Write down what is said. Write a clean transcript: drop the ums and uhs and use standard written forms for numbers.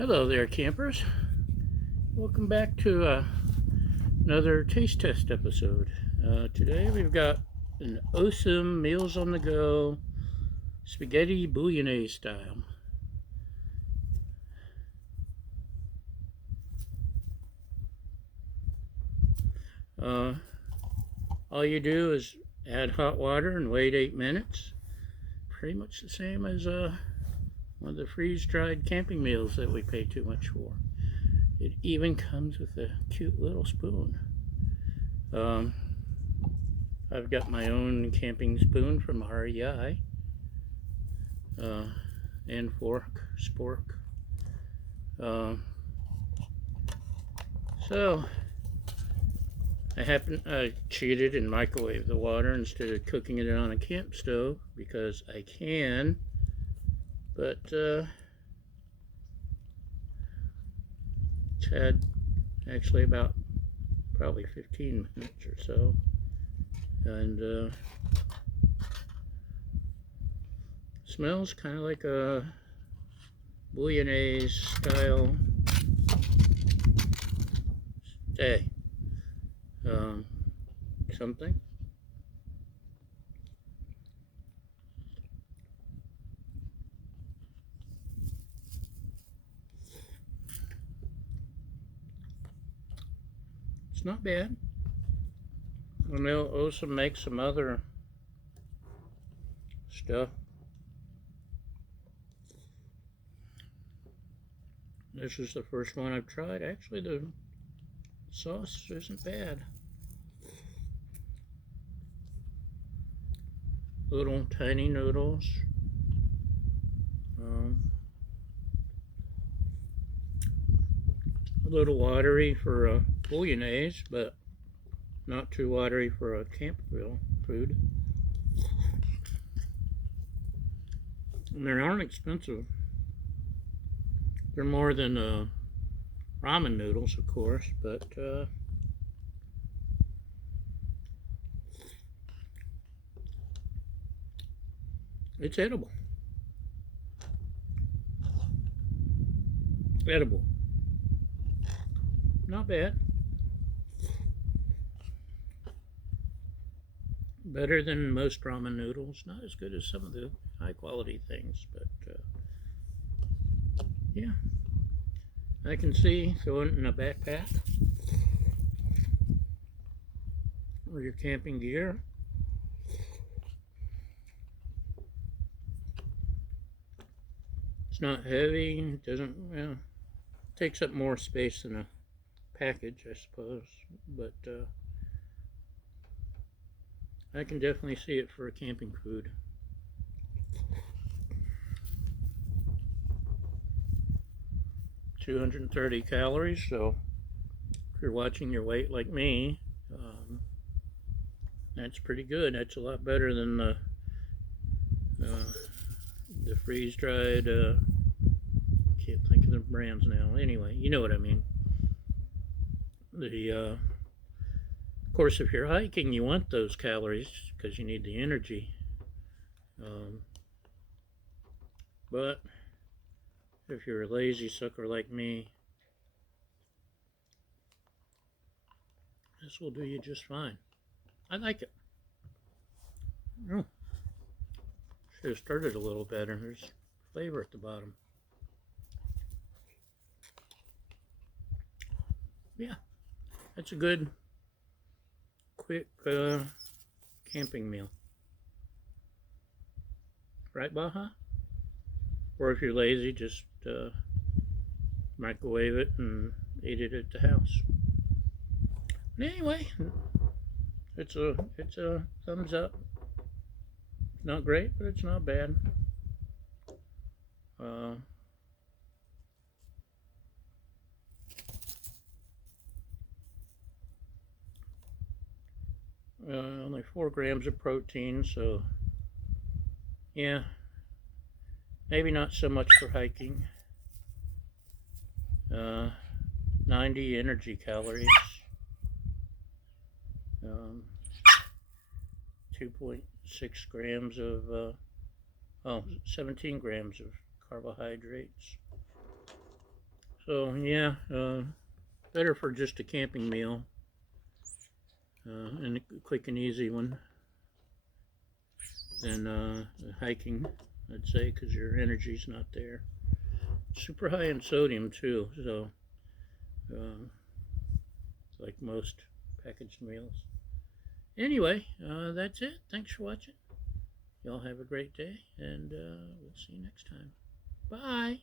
Hello there, campers. Welcome back to another taste test episode. Today we've got an Osem Meals on the Go Spaghetti Bolognese Style. All you do is add hot water and wait 8 minutes. Pretty much the same as one of the freeze-dried camping meals that we pay too much for. It even comes with a cute little spoon. I've got my own camping spoon from REI and spork. So I cheated and microwaved the water instead of cooking it on a camp stove because I can, but it's had actually about probably 15 minutes or so, and smells kind of like a Bolognaise Style something. It's not bad. I know Osem makes some other stuff. This is the first one I've tried. Actually, the sauce isn't bad. Little tiny noodles. A little watery for a bolognese, but not too watery for a campville food. And they aren't expensive. They're more than ramen noodles, of course, but it's edible. Edible. Not bad. Better than most ramen noodles. Not as good as some of the high quality things, but yeah. I can see throwing it in a backpack or your camping gear. It's not heavy. It doesn't, well, takes up more space than a package, I suppose, but I can definitely see it for a camping food. $230 calories, so if you're watching your weight like me, that's pretty good. That's a lot better than the freeze-dried, can't think of the brands now. Anyway, you know what I mean. Of course, if you're hiking, you want those calories because you need the energy. But if you're a lazy sucker like me, this will do you just fine. I like it. Oh, should have started a little better. There's flavor at the bottom. Yeah, that's a good, quick camping meal. Right, Baja? Or if you're lazy, just microwave it and eat it at the house. But anyway, it's a thumbs up. Not great, but it's not bad. Only 4 grams of protein, so yeah, maybe not so much for hiking. 90 energy calories. 2.6 grams of 17 grams of carbohydrates. So yeah, better for just a camping meal, and a quick and easy one than hiking, I'd say, because your energy's not there. Super high in sodium too, so like most packaged meals. Anyway, that's it. Thanks for watching. Y'all have a great day, and we'll see you next time. Bye.